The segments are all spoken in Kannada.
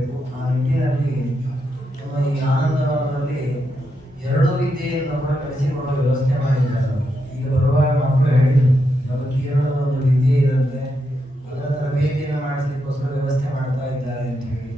ಸಂಪಾದಿಸಬೇಕು ಆ ನಿಟ್ಟಿನಲ್ಲಿ ಈ ಆನಂದವನದಲ್ಲಿ ಎರಡು ವಿದ್ಯೆಯನ್ನು ಕೂಡ ಕಲಿಸಿಕೊಡುವ ವ್ಯವಸ್ಥೆ ಮಾಡಿದ್ದಾರೆ. ಈಗ ಬರುವಾಗ ಮಕ್ಕಳು ಹೇಳಿದರು, ನಮ್ಮ ಕೇರಳದ ಒಂದು ವಿದ್ಯೆ ಇರುತ್ತೆ. ಅದರ ತರಬೇತಿಯನ್ನು ಮಾಡಿಸಲಿಕ್ಕೋಸ್ಕರ ವ್ಯವಸ್ಥೆ ಮಾಡ್ತಾ ಇದ್ದಾರೆ ಅಂತ ಹೇಳಿ.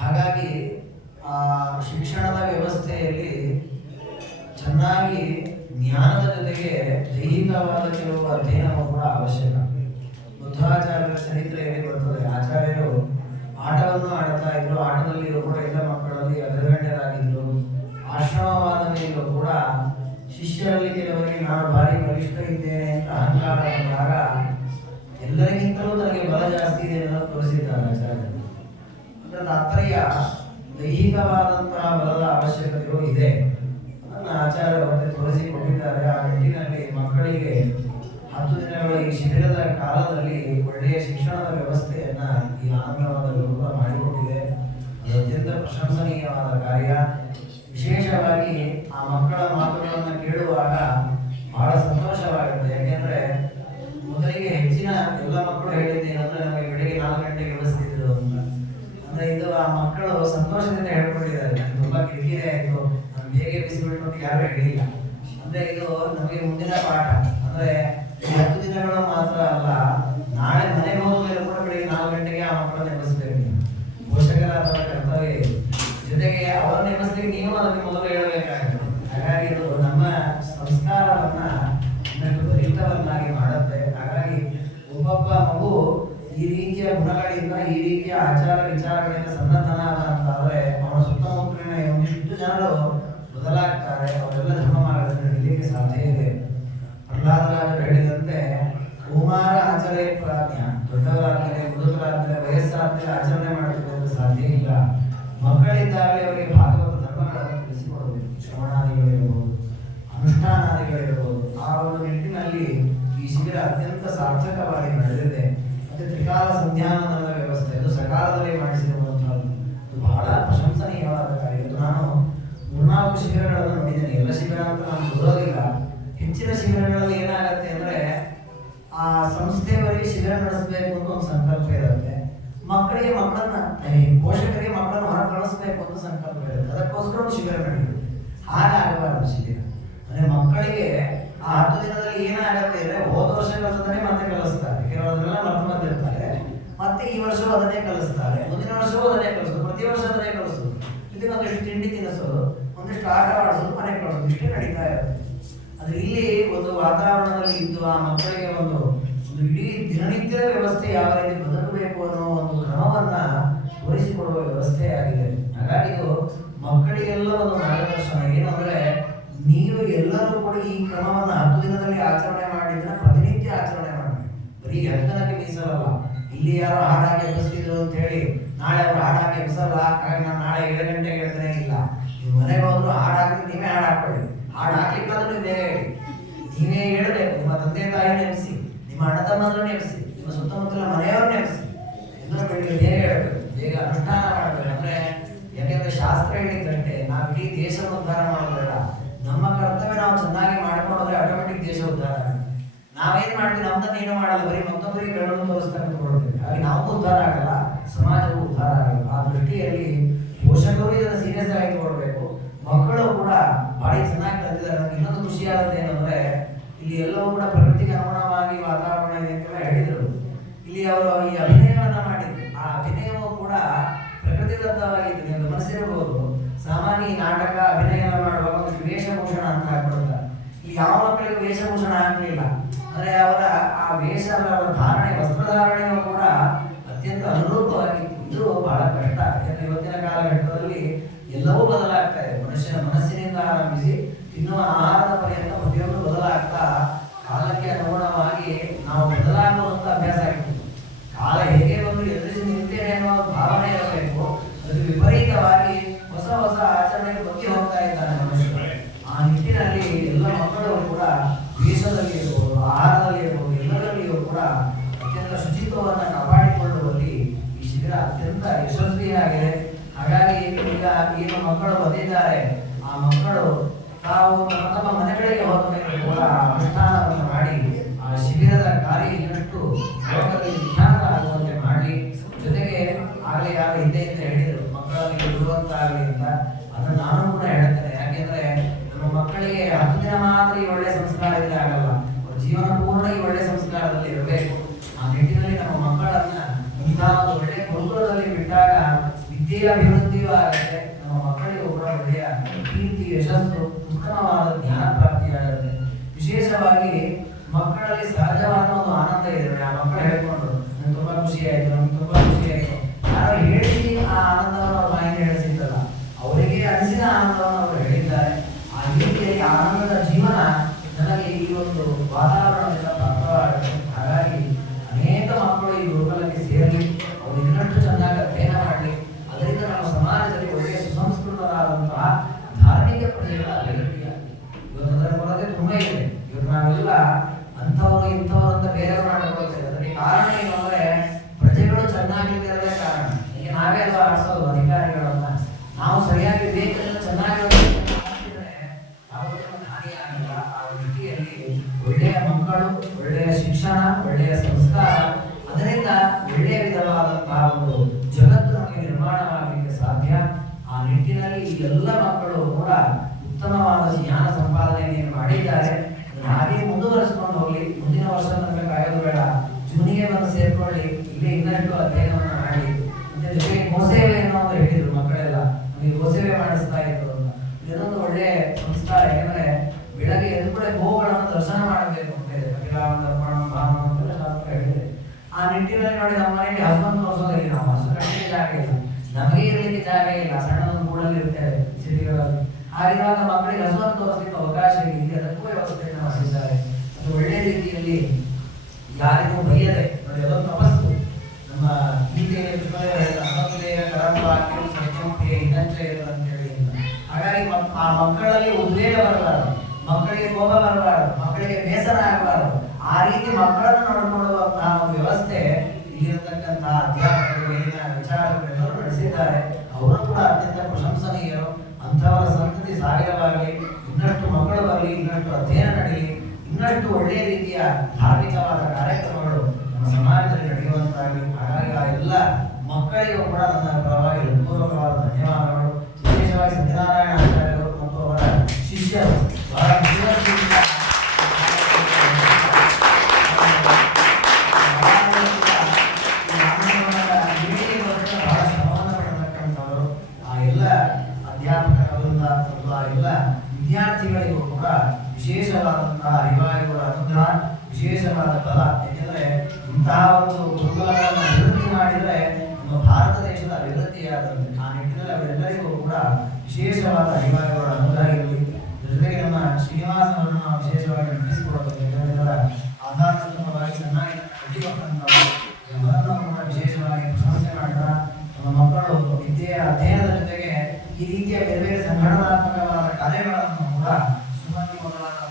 ಹಾಗಾಗಿ ಆ ಶಿಕ್ಷಣದ ವ್ಯವಸ್ಥೆಯಲ್ಲಿ ಚೆನ್ನಾಗಿ ಜ್ಞಾನದ ಜೊತೆಗೆ ದೈಹಿಕವಾದ ಕೆಲವು ಅಧ್ಯಯನವೂ ಕೂಡ ಅವಶ್ಯಕ. ಬುದ್ಧಾಚಾರ್ಯರ ಚರಿತ್ರೆಯಲ್ಲಿ ಬರ್ತದೆ ಆಚಾರ್ಯರು ಆಟವನ್ನು ಆಡ್ತಾ ಇದ್ರು, ಆಟದಲ್ಲಿಯೂ ಕೂಡ ಎಲ್ಲ ಮಕ್ಕಳಲ್ಲಿ ಅಗ್ರಗಣ್ಯರಾಗಿದ್ರು. ಆಶ್ರಮವಾದ ಮೇಲೂ ಕೂಡ ಶಿಷ್ಯರಲ್ಲಿ ಕೆಲವರಿಗೆ ನಾನು ಭಾರಿ ಬಲಿಷ್ಠ ಇದ್ದೇನೆ ಅಂತ ಅಹಂಕಾರ ಬಂದಾಗ ಎಲ್ಲರಿಗಿಂತಲೂ ನನಗೆ ಬಲ ಜಾಸ್ತಿ ಇದೆ ಅನ್ನೋದು ತೋರಿಸಿದ್ದಾರೆ ಆಚಾರ್ಯರು ನನ್ನ ತಾತ್ಪರ್ಯ ದೈಹಿಕವಾದಂತಹ ಬಲದ ಅವಶ್ಯಕತೆಯೂ ಇದೆ. ನನ್ನ ಆಚಾರ್ಯ ಮತ್ತೆ ತೋರಿಸಿಕೊಟ್ಟಿದ್ದಾರೆ. ಆ ನಿಟ್ಟಿನಲ್ಲಿ ಮಕ್ಕಳಿಗೆ ಹತ್ತು ದಿನಗಳ ಈ ಶಿಬಿರದ ಕಾಲದಲ್ಲಿ ಒಳ್ಳೆಯ ಶಿಕ್ಷಣದ ವ್ಯವಸ್ಥೆಯನ್ನು ಈ ಆಂಗ್ಲವಾದ ಗುರುಕುಲ ಮಾಡಿಕೊಟ್ಟಿದೆ. ಅತ್ಯಂತ ಪ್ರಶಂಸನೀಯವಾದ ಕಾರ್ಯ. ವಿಶೇಷವಾಗಿ ಆ ಮಕ್ಕಳ ಮಾತುಗಳನ್ನು ಕೇಳುವಾಗ ಬಹಳ ಸಂತೋಷವಾಗುತ್ತೆ. ಯಾಕೆಂದರೆ ಮೊದಲಿಗೆ ಹೆಚ್ಚಿನ ಎಲ್ಲ ಮಕ್ಕಳು ಹೇಳಿದ್ದೇನೆಂದ್ರೆ ನಮಗೆ ಬೆಳಿಗ್ಗೆ ನಾಲ್ಕು ಗಂಟೆಗೆ ವ್ಯವಸ್ಥಿದ್ರು ಅಂತ. ಅಂದರೆ ಇದು ಆ ಮಕ್ಕಳು ಸಂತೋಷದಿಂದ ಹೇಳ್ಕೊಂಡಿದ್ದಾರೆ. ತುಂಬಾ ಕಿರಿಕಿರಿ ಆಯಿತು. ನಾನು ಬೇಗ ಬಿಸಿಬಿಟ್ಟು ಅಂತ ಯಾರು ಹೇಳಿಲ್ಲ. ಅಂದರೆ ಇದು ನಮಗೆ ಮುಂದಿನ ಪಾಠ ಅಂದ್ರೆ ಈ ಹತ್ತು ದಿನಗಳು ಮಾತ್ರ ಅಲ್ಲ ನಾಳೆ ಮನೆಗೆ ಹೋದ್ಮೇಲೆ ಕೂಡ ಬೆಳಿಗ್ಗೆ ನಾಲ್ಕು ಗಂಟೆಗೆ ಆ ಮಕ್ಕಳನ್ನ ಎಬ್ಬಿಸ್ಬೇಕು ನೀವು ಪೋಷಕರಾದವರ ಕರ್ತವ್ಯ ಇದು ಜೊತೆಗೆ ಅವರನ್ನ ಎಬ್ಬಿಸ್ಲಿಕ್ಕೆ ನೀವು ಅದಕ್ಕೆ ಮೊದಲು ಹೇಳಬೇಕಾಗುತ್ತೆ ಹಾಗಾಗಿ ಇದು ನಮ್ಮ ಸಂಸ್ಕಾರವನ್ನ ಇನ್ನಷ್ಟು ಬಲಿಷ್ಠವನ್ನಾಗಿ ಮಾಡುತ್ತೆ ಹಾಗಾಗಿ ಒಬ್ಬೊಬ್ಬ ಮಗು ಈ ರೀತಿಯ ಗುಣಗಳಿಂದ ಈ ರೀತಿಯ ಆಚಾರ ವಿಚಾರಗಳಿಂದ ಸನ್ನದ್ಧನಾದ ಅಂತಾದ್ರೆ ಅವನ ಸುತ್ತಮುತ್ತಲಿನ ಒಂದಿಷ್ಟು ಜನರು ಬದಲಾಗ್ತಾರೆ, ಅವರೆಲ್ಲ ಧರ್ಮ ಮಾರ್ಗದಲ್ಲಿ ನಡೀಲಿಕ್ಕೆ ಸಾಧ್ಯ ಇದೆ. ಪ್ರಹ್ಲಾದರಾಜರು ಹೇಳಿದಂತೆ, ಕುಮಾರ ಆಚರಣೆ ಪ್ರಾಜ್ಞ ದೊಡ್ಡವರಾದ್ಮೇಲೆ ಮುದುಕರಾದ್ಮೇಲೆ ವಯಸ್ಸಾದ್ಮೇಲೆ ಆಚರಣೆ ಮಾಡಬೇಕು ಸಾಧ್ಯ ಇಲ್ಲ. ಮಕ್ಕಳಿದ್ದಾಗಲೇ ಅವರಿಗೆ ಭಾಗವತ ಧರ್ಮಗಳನ್ನು ತಿಳಿಸಿಕೊಡಬೇಕು. ಶ್ರವಣಾದಿಗಳಿರಬಹುದು ಅನುಷ್ಠಾನಾದಿಗಳಿರಬಹುದು ಆ ಒಂದು ನಿಟ್ಟಿನಲ್ಲಿ ಈ ಶಿಬಿರ ಅತ್ಯಂತ ಸಾರ್ಥಕವಾಗಿ ನಡೆದಿದೆ ಮತ್ತೆ ತ್ರಿಕಾಲ ಸಂಧ್ಯಾನಂದದ ವ್ಯವಸ್ಥೆ ಇದು ಸಕಾಲದಲ್ಲಿ ಮಾಡಿಸಿರುವಂತಹದ್ದು ಇದು ಬಹಳ ಪ್ರಶಂಸನೀಯವಾದ ಕಾರ್ಯ ಇದು ನಾನು ಮೂರ್ನಾಲ್ಕು ಶಿಬಿರಗಳನ್ನು ನೋಡಿದ್ದೇನೆ ಎಲ್ಲ ಶಿಬಿರ ಅಂತ ನಾನು ದೂರೋದಿಲ್ಲ ಹೆಚ್ಚಿನ ಶಿಬಿರಗಳಲ್ಲಿ ಏನಾಗುತ್ತೆ ಅಂದ್ರೆ ಆ ಸಂಸ್ಥೆಯವರಿಗೆ ಶಿಬಿರ ನಡೆಸಬೇಕು ಅಂತ ಒಂದು ಸಂಕಲ್ಪ ಇರುತ್ತೆ ಮಕ್ಕಳಿಗೆ ಮಕ್ಕಳನ್ನ ಪೋಷಕರಿಗೆ ಮಕ್ಕಳನ್ನ ಹೊರ ಕಳಿಸ್ಬೇಕು ಅಂತ ಸಂಕಲ್ಪ ಇರುತ್ತೆ. ಅದಕ್ಕೋಸ್ಕರ ಒಂದು ಶಿಬಿರ ನಡೆಯುತ್ತೆ. ಹಾಗಾಗಬಾರದು ಶಿಬಿರ. ಅಂದ್ರೆ ಮಕ್ಕಳಿಗೆ ಆ ಹತ್ತು ದಿನದಲ್ಲಿ ಏನಾಗುತ್ತೆ ಅಂದ್ರೆ ಹೋದ ವರ್ಷ ಕಲಿಸೋದನ್ನೇ ಮತ್ತೆ ಕಲಿಸ್ತಾರೆ. ಕೆಲವರೆಲ್ಲ ಮತ್ತೆ ಮತ್ತೆ ಇರ್ತಾರೆ. ಮತ್ತೆ ಈ ವರ್ಷವೂ ಅದನ್ನೇ ಕಲಿಸ್ತಾರೆ. ಮುಂದಿನ ವರ್ಷವೂ ಅದನ್ನೇ ಕಲಿಸೋದು. ಪ್ರತಿ ವರ್ಷ ಅದನ್ನೇ ಕಲಿಸೋದು. ಇದಕ್ಕೆ ಒಂದಿಷ್ಟು ತಿಂಡಿ ತಿನ್ನಿಸೋದು ಒಂದಿಷ್ಟು ಆಟ ಆಡಿಸೋದು ಮನೆ ಕಳಿಸೋದು. ಇಷ್ಟೇ ನಡೀತಾ ಇರುತ್ತೆ. ಅಂದ್ರೆ ಇಲ್ಲಿ ಒಂದು ವಾತಾವರಣದಲ್ಲಿ ಇದ್ದು ಆ ಮಕ್ಕಳಿಗೆ ಒಂದು ಒಂದು ಇಡೀ ದಿನನಿತ್ಯದ ವ್ಯವಸ್ಥೆ ಯಾವ ರೀತಿ ಬದುಕಬೇಕು ಅನ್ನೋ ಒಂದು ಕ್ರಮವನ್ನ ತೋರಿಸಿಕೊಡುವ ವ್ಯವಸ್ಥೆ ಆಗಿದೆ. ಹಾಗಾಗಿ ಇದು ಮಕ್ಕಳಿಗೆಲ್ಲ ಒಂದು ಮಾರ್ಗದರ್ಶನ. ಏನಂದ್ರೆ ನೀವು ಎಲ್ಲರೂ ಕೂಡ ಈ ಕ್ರಮವನ್ನ ಹತ್ತು ದಿನದಲ್ಲಿ ಆಚರಣೆ ಮಾಡಿದ್ರೆ ಪ್ರತಿನಿತ್ಯ ಆಚರಣೆ ಮಾಡಬೇಕು. ಬರೀ ಎತ್ತನಕ್ಕೆ ಮೀಸಲಲ್ಲ. ಇಲ್ಲಿ ಯಾರು ಹಾಡಾಗಿ ಎಬ್ಬಿಸ್ತಿದ್ರು ಅಂತ ಹೇಳಿ, ನಾಳೆ ಅವರು ಹಾಡಾಗಿ ಎಬ್ಬಿಸಲ್ಲ. ಹಾಗಾಗಿ ನಾನು ನಾಳೆ ಏಳು ಗಂಟೆಗೆ ಹೇಳ್ತೇನೆ, ಇಲ್ಲ. ನೀವು ಮನೆಗೆ ಹೋದ್ರು ಹಾಡು ನೀವೇ ಹಾಡು ಹಾಕೊಳ್ಳಿ ಹಾಡು ಹಾಕ್ಲಿಕ್ಕಾದ್ರೂ ಹೇಳಿ. ನೀವೇ ಹೇಳಬೇಕು. ನಿಮ್ಮ ತಂದೆ ತಾಯಿ ನೆನೆಸಿ ನಿಮ್ಮ ಅಣ್ಣ ತಮ್ಮಂದ್ರೂ ನೆನೆಸಿ ನಿಮ್ಮ ಸುತ್ತಮುತ್ತಲ ಮನೆಯವ್ರು ನೆನೆಸಿ ಎಲ್ಲರೂ ಬೆಳಿಗ್ಗೆ ಬೇಗ ಹೇಳ್ಬೇಕು ಬೇಗ ಅನುಷ್ಠಾನ ಮಾಡಬೇಕು ಶಾಸ್ತ್ರ ಹೇಳಿದ್ದಂತೆ ನಾವು ಇಡೀ ದೇಶ ಉದ್ಧಾರ ಮಾಡೋದಿಲ್ಲ, ನಮ್ಮ ಕರ್ತವ್ಯ ನಾವು ಚೆನ್ನಾಗಿ ಮಾಡ್ಕೊಂಡು ಹೋದ್ರೆ ಆಟೋಮೆಟಿಕ್ ದೇಶ ಉದ್ಧಾರ ನಾವೇನ್ ಮಾಡ್ತೀವಿ? ನಮ್ದನ್ನ ಏನೂ ಮಾಡಲ್ಲ, ಬರೀ ಮತ್ತೊಬ್ಬರಿಗೆ ಬೆಳವಣಿಗೆ ತೋರಿಸ್ತಾ ಕೂತ್ಕೊಳ್ತೀವಿ ಹಾಗೆ ನಾವು ಉದ್ಧಾರ ಆಗಲ್ಲ, ಸಮಾಜವು ಉದ್ಧಾರ ಆಗಲ್ಲ. ಆ ದೃಷ್ಟಿಯಲ್ಲಿ ಪೋಷಕರು ಇದನ್ನು ಸೀರಿಯಸ್ ಆಗಿ ತಗೊಳ್ಬೇಕು. ಮಕ್ಕಳು ಕೂಡ ಭಾರಿ ಚೆನ್ನಾಗಿ ಕಲಿತಿದ್ದಾರೆ ಇನ್ನೊಂದು ಖುಷಿಯಾದದ್ದು ಏನಂದ್ರೆ, ಇಲ್ಲಿ ಎಲ್ಲವೂ ಕೂಡ ಪ್ರಕೃತಿಗೆ ಅನುಗುಣವಾಗಿ ಯಾವ ಮಕ್ಕಳಿಗೆ ವೇಷಭೂಷಣ ಆಗಲಿಲ್ಲ. ಅಂದರೆ ಅವರ ಆ ವೇಷ ಅವರ ಧಾರಣೆ ವಸ್ತ್ರಧಾರಣೆಯು ಕೂಡ ಅತ್ಯಂತ ಅನುರೂಪವಾಗಿತ್ತು. ಇದು ಬಹಳ ಕಷ್ಟ. ಯಾಕಂದರೆ ಇವತ್ತಿನ ಕಾಲಘಟ್ಟದಲ್ಲಿ ಎಲ್ಲವೂ ಬದಲಾಗ್ತಾ ಇದೆ. ಮನುಷ್ಯನ ಮನಸ್ಸಿನಿಂದ ಆರಂಭಿಸಿ ತಿನ್ನುವ ಆಹಾರದ ಪರ್ಯಂತ ಪ್ರತಿಯೊಂದು ಬದಲಾಗ್ತಾ ಕಾಲಕ್ಕೆ ಅನುಗುಣವಾಗಿ ನಾವು ಬದಲಾಗುವಂತ ಅಭ್ಯಾಸ ಆಗಿತ್ತು ಕಾಲ ಹೇಗೆ ಬಂದು ಎದುರಿಸಿ ನಿಂತೇನೆ ಅನ್ನೋ ಭಾವನೆ ಇರಬೇಕು ಅದು ವಿಪರೀತವಾಗಿ ಹೊಸ ಹೊಸ ಆಚರಣೆಗೆ ಬಗ್ಗೆ ಹೋಗ್ತಾ ಇದ್ದಾನೆ ಮನುಷ್ಯ ಆ ನಿಟ್ಟಿನಲ್ಲಿ ಎಲ್ಲ ಮಕ್ಕಳು ಕೂಡ ಇರಬಹುದು ಆಹಾರದಲ್ಲಿ ಇರ್ಬೋದು ಎಲ್ಲದರಲ್ಲಿಯೂ ಕೂಡ ಅತ್ಯಂತ ಶುಚಿತ್ವವನ್ನು ಕಾಪಾಡಿಕೊಳ್ಳುವಲ್ಲಿ ಈ ಶಿಬಿರ ಅತ್ಯಂತ ಯಶಸ್ವಿಯಾಗಿದೆ. ಹಾಗಾಗಿ ಈಗ ಏನು ಮಕ್ಕಳು ಬಂದಿದ್ದಾರೆ. ಆ ಮಕ್ಕಳು ತಾವು ತಮ್ಮ ಮನೆಗಳಿಗೆ ಹೋದ ಮೇಲೆ ಕೂಡ ಅನುಷ್ಠಾನವನ್ನು ಮಾಡಿ ಆ ಶಿಬಿರದ ಕಾರ್ಯ ಇನ್ನಷ್ಟು ಲೋಕದಲ್ಲಿ ವಿಖ್ಯಾತ ಆಗುವಂತೆ ಮಾಡಲಿ. ಜೊತೆಗೆ ಆಗಲೇ ಯಾರು ಹಿಂದೆ ಅಂತ ಹೇಳಿದರು, ಮಕ್ಕಳಲ್ಲಿ ಬಿಡುವಂತಾಗಲಿ ಅಂತ. ಅದನ್ನು ನಾನು ಕೂಡ ಹೇಳ್ತೇನೆ. ಯಾಕೆಂದ್ರೆ ಮಕ್ಕಳಿಗೆ ಹತ್ತು ದಿನ ಮಾತ್ರ ಈ ಒಳ್ಳೆ ಸಂಸ್ಕಾರ ಇದ್ರೆ ಆಗಲ್ಲ ಜೀವನ ಪೂರ್ಣ ಈ ಒಳ್ಳೆ ಸಂಸ್ಕಾರದಲ್ಲಿ ಇರಬೇಕು. ಆ ನಿಟ್ಟಿನಲ್ಲಿ ನಮ್ಮ ಮಕ್ಕಳನ್ನ ಇಂತಹ ಒಳ್ಳೆ ಗುರುಕುಲದಲ್ಲಿ ಬಿಟ್ಟಾಗ ವಿದ್ಯೆಯ ಅಭಿವೃದ್ಧಿಯೂ ಆಗುತ್ತೆ. ನಮ್ಮ ಮಕ್ಕಳಿಗೆ ಒಬ್ಬರ ಒಳ್ಳೆಯ ಕೀರ್ತಿ, ಯಶಸ್ಸು, ಉತ್ತಮವಾದ ಒಳ್ಳೆಯ ಶಿಕ್ಷಣ, ಒಳ್ಳೆಯ ಸಂಸ್ಕಾರ, ಅದರಿಂದ ಒಳ್ಳೆಯ ವಿಧವಾದಂತಹ ಒಂದು ಜಗತ್ತು ನಮಗೆ ನಿರ್ಮಾಣವಾಗಲಿಕ್ಕೆ ಸಾಧ್ಯ. ಆ ನಿಟ್ಟಿನಲ್ಲಿ ಎಲ್ಲ ಮಕ್ಕಳು ಕೂಡ ಉತ್ತಮವಾದ ಜ್ಞಾನ ಸಂಪಾದನೆಯನ್ನು ಮಾಡಿದ್ದಾರೆ. ಹಾಗೆ ಮುಂದುವರಿಸಿಕೊಂಡು ಹೋಗ್ಲಿ. ಮುಂದಿನ ವರ್ಷ ನಮಗೆ ಕಾಯೋದು ಬೇಡ. ಜೂನಿಗೆ ಬಂದು ಸೇರ್ಕೊಳ್ಳಿ. ಇಲ್ಲೇ ಇನ್ನಷ್ಟು ಅಧ್ಯಯನವನ್ನು ಮಾಡಿ. ಜೊತೆಗೆ ಗೋಸೇವೆ ಅನ್ನೋ ಒಂದು ಹೇಳಿದ್ರು ಮಕ್ಕಳೆಲ್ಲ. ನಮಗೆ ಗೋಸೇವೆ ಮಾಡಿಸ್ತಾ ಇದ್ದರು ಇದೊಂದು ಒಳ್ಳೆ ಸಂಸ್ಕಾರ ಯಾಕಂದ್ರೆ ಬೆಳಗ್ಗೆ ಎದ್ದು ಕೂಡ ಗೋಗಳನ್ನು ದರ್ಶನ ಮಾಡಬೇಕು ಅಂತ ಇದೆ ಅಖಿಲಾಂ ದರ್ಪಣಂ ಭಾವಂ ಅಂತ ಶಾಸ್ತ್ರ ಹೇಳಿದೆ ಆ ನಿಟ್ಟಿನಲ್ಲಿ ನೋಡಿ ನಮ್ಮ ಮನೆಯಲ್ಲಿ ಹಸುವನ್ನು ತೋರಿಸೋದಿಲ್ಲ ನಾವು ಹಸು ಕಟ್ಟಿಗೆ ಜಾಗ ಇಲ್ಲ ನಮಗೆ ಇರಲಿಕ್ಕೆ ಜಾಗ ಇಲ್ಲ ಸಣ್ಣದೊಂದು ಮೂಡಲ್ಲಿ ಇರ್ತೇವೆ ಸಿಟಿಗಳಲ್ಲಿ. ಹಾಗಿರುವಾಗ ಮಕ್ಕಳಿಗೆ ಹಸುವನ್ನು ತೋರಿಸಲಿಕ್ಕೆ ಅವಕಾಶ ಇದೆ ಅದಕ್ಕೂ ವ್ಯವಸ್ಥೆಯನ್ನು ಮಾಡಿದ್ದಾರೆ. ಅದು ಒಳ್ಳೆ ರೀತಿಯಲ್ಲಿ ಯಾರಿಗೂ ಬೈಯದೆ ನೋಡಿ ಅದೊಂದು ತಪಸ್ಸು. ನಮ್ಮ ಗೀತೆಯಲ್ಲಿ ಕೃಷ್ಣದೇವ ಹೇಳಿದ ಅನಂತದೇವ ಕರಂಬಾಕ್ಯಂ ಸತ್ಯಂ ತೇ ಅಂತ ಹೇಳಿ. ಹಾಗಾಗಿ ಆ ಮಕ್ಕಳಲ್ಲಿ ಉದ್ವೇಗ ಬರಬಾರದು. ಮಕ್ಕಳಿಗೆ ಕೋಪ ಬರಬಾರದು. ಮಕ್ಕಳಿಗೆ ಬೇಸರ ಆಗಬಾರದು. ಆ ರೀತಿ ಮಕ್ಕಳನ್ನು ನೋಡಿಕೊಳ್ಳುವಂತಹ ವ್ಯವಸ್ಥೆ ಇಲ್ಲಿರತಕ್ಕಂತಹ ಅಧ್ಯಾಪಕರು ಮೇಲಿನ ವಿಚಾರಗಳು ಎಲ್ಲರೂ ನಡೆಸಿದ್ದಾರೆ. ಅತ್ಯಂತ ಪ್ರಶಂಸನೀಯರು, ಅಂಥವರ ಸಂತತಿ ಸಾವಿರವಾಗಲಿ ಇನ್ನಷ್ಟು ಮಕ್ಕಳು ಬರಲಿ ಇನ್ನಷ್ಟು ಅಧ್ಯಯನ ನಡೀಲಿ ಇನ್ನಷ್ಟು ಒಳ್ಳೆಯ ರೀತಿಯ ಧಾರ್ಮಿಕವಾದ ಕಾರ್ಯಕ್ರಮಗಳು ನಮ್ಮ ಸಮಾಜದಲ್ಲಿ ನಡೆಯುವಂತಾಗಲಿ. ಹಾಗಾಗಿ ಆ ಎಲ್ಲ ಮಕ್ಕಳಿಗೂ ಕೂಡ ನನ್ನ ಪರವಾಗಿ ಹೃತ್ಪೂರ್ವಕವಾದ ಧನ್ಯವಾದಗಳು. ಕೂಡ ವಿಶೇಷವಾದಂತಹ ಅರಿವಾಯುಗಳ ಅನುಗ್ರಹ ವಿಶೇಷವಾದ ಬಲ, ಏಕೆಂದರೆ ಇಂತಹ ಒಂದು ಗುರುಗಳನ್ನು ಅಭಿವೃದ್ಧಿ ಮಾಡಿದರೆ ನಮ್ಮ ಭಾರತ ದೇಶದ ಅಭಿವೃದ್ಧಿಯಾದಂತೆ ಆ ನಿಟ್ಟಿನಲ್ಲಿ ಅವರೆಲ್ಲರಿಗೂ ಕೂಡ ವಿಶೇಷವಾದ ಅರಿವಾಯುಗಳ ಅನುಗ್ರಹ ಇರಲಿ. ಜೊತೆಗೆ ನಮ್ಮ ಶ್ರೀನಿವಾಸನನ್ನು ನಾವು ವಿಶೇಷವಾಗಿ ನಡೆಸಿಕೊಡಬೇಕು ಏಕೆಂದರೆ ಇವರ ಆಧಾರಭೂತವಾಗಿ ಚೆನ್ನಾಗಿ ಕೂಡ ವಿಶೇಷವಾಗಿ ಪ್ರಶಂಸೆ ಮಾಡಿದ ನಮ್ಮ ಮಕ್ಕಳು ವಿದ್ಯೆಯ ಅಧ್ಯಯನದ ಜೊತೆಗೆ ಈ ರೀತಿಯ ಬೇರೆ ಬೇರೆ ಸಂಘಟನಾತ್ಮಕವಾದ ಕಾರ್ಯಗಳನ್ನು ಕೂಡ con la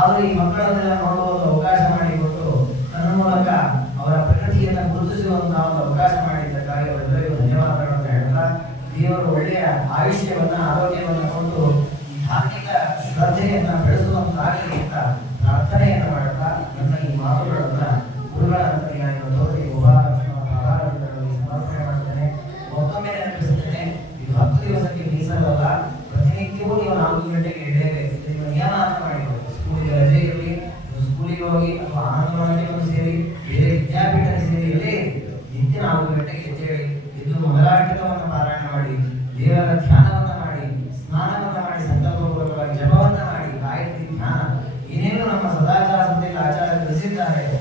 ಆದರೆ ಈ ಮಕ್ಕಳನ್ನೆಲ್ಲ ನೋಡುವಂತ ಅವಕಾಶ ಮಾಡಿಕೊಟ್ಟು ನನ್ನ ಮೂಲಕ ಅವರ ಪ್ರಗತಿಯನ್ನು ಗುರುತಿಸುವಂತಹ ಒಂದು ಅವಕಾಶ ಮಾಡಿದ್ದಕ್ಕಾಗಿ ಅವರೆಲ್ಲರಿಗೂ ಧನ್ಯವಾದಗಳನ್ನು ಹೇಳ್ತಾ ದೇವರು ಒಳ್ಳೆಯ ಆಯುಷ್ಯವನ್ನು, ಆರೋಗ್ಯವನ್ನು ತಿಳಿಸಿದ್ದಾರೆ